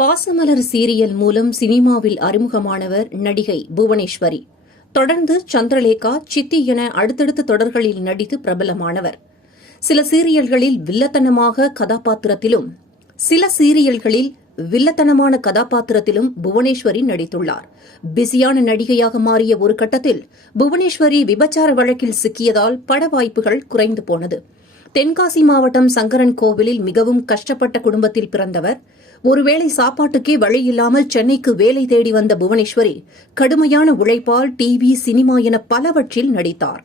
Pasamalar serial மூலம் சினிமாவில் அறிமுகமானவர் நடிகை புவனேஸ்வரி. தொடர்ந்து சந்திரலேகா, சித்தி என அடுத்தடுத்த தொடர்களில் நடித்து பிரபலமானவர். சில சீரியல்களில் வில்லத்தனமான கதாபாத்திரத்திலும் புவனேஸ்வரி நடித்துள்ளார். பிஸியான நடிகையாக மாறிய ஒரு கட்டத்தில் புவனேஸ்வரி விபச்சார வழக்கில் சிக்கியதால் பட வாய்ப்புகள் குறைந்து போனது. தென்காசி மாவட்டம் சங்கரன் கோவிலில் மிகவும் கஷ்டப்பட்ட குடும்பத்தில் பிறந்தவர். ஒருவேளை சாப்பாட்டுக்கே வழியில்லாமல் சென்னைக்கு வேலை தேடி வந்த புவனேஸ்வரி கடுமையான உழைப்பால் டிவி, சினிமா என பலவற்றில் நடித்தார்.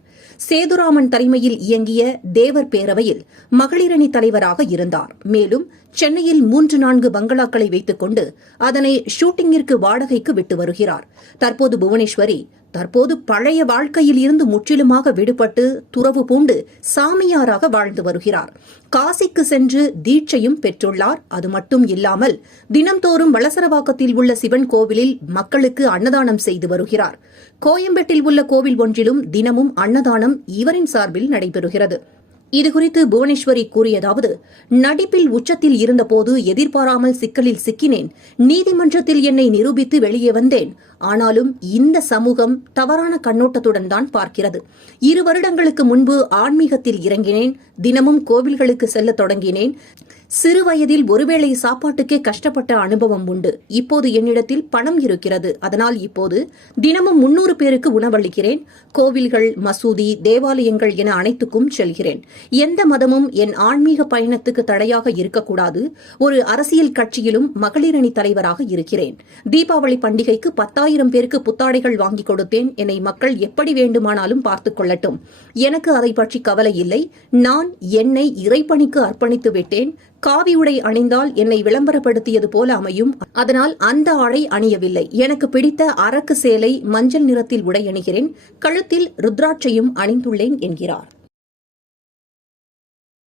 சேதுராமன் தலைமையில் இயங்கிய தேவர் பேரவையில் மகளிரணி தலைவராக இருந்தார். மேலும் சென்னையில் 3-4 பங்களாக்களை வைத்துக் கொண்டு அதனை ஷூட்டிங்கிற்கு வாடகைக்கு விட்டு வருகிறார். தற்போது புவனேஸ்வரி பழைய வாழ்க்கையில் இருந்து முற்றிலுமாக விடுபட்டு துறவு பூண்டு சாமியாராக வாழ்ந்து வருகிறார். காசிக்கு சென்று தீட்சையும் பெற்றுள்ளார். அது மட்டும் இல்லாமல் தினம்தோறும் வளசரவாக்கத்தில் உள்ள சிவன் கோவிலில் மக்களுக்கு அன்னதானம் செய்து வருகிறார். கோயம்பேட்டில் உள்ள கோவில் ஒன்றிலும் தினமும் அன்னதானம் இவரின் சார்பில் நடைபெறுகிறது. இதுகுறித்து புவனேஸ்வரி கூறியதாவது: நடிப்பில் உச்சத்தில் இருந்தபோது எதிர்பாராமல் சிக்கலில் சிக்கினேன். நீதிமன்றத்தில் என்னை நிரூபித்து வெளியே வந்தேன். ஆனாலும் இந்த சமூகம் தவறான கண்ணோட்டத்துடன் தான் பார்க்கிறது. 2 வருடங்களுக்கு முன்பு ஆன்மீகத்தில் இறங்கினேன். தினமும் கோவில்களுக்கு செல்ல தொடங்கினேன். சிறு வயதில் ஒருவேளை சாப்பாட்டுக்கே கஷ்டப்பட்ட அனுபவம் உண்டு. இப்போது என்னிடத்தில் பணம் இருக்கிறது. அதனால் இப்போது தினமும் 300 பேருக்கு உணவளிக்கிறேன். கோவில்கள், மசூதி, தேவாலயங்கள் என அனைத்துக்கும் செல்கிறேன். எந்த மதமும் என் ஆன்மீக பயணத்துக்கு தடையாக இருக்கக்கூடாது. ஒரு அரசியல் கட்சியிலும் மகளிரணி தலைவராக இருக்கிறேன். தீபாவளி பண்டிகைக்கு 10,000 பேருக்கு புத்தாடைகள் வாங்கி கொடுத்தேன். என்னை மக்கள் எப்படி வேண்டுமானாலும் பார்த்துக் கொள்ளட்டும். எனக்கு அதை பற்றி கவலை இல்லை. நான் என்னை இறைப்பணிக்கு அர்ப்பணித்து விட்டேன். காவி உடை அணிந்தால் என்னை விளம்பரப்படுத்தியது போல அமையும். அதனால் அந்த ஆடை அணியவில்லை. எனக்கு பிடித்த அரக்கு சேலை மஞ்சள் நிறத்தில் உடை அணிகிறேன். கழுத்தில் ருத்ராட்சையும் அணிந்துள்ளேன் என்கிறார்.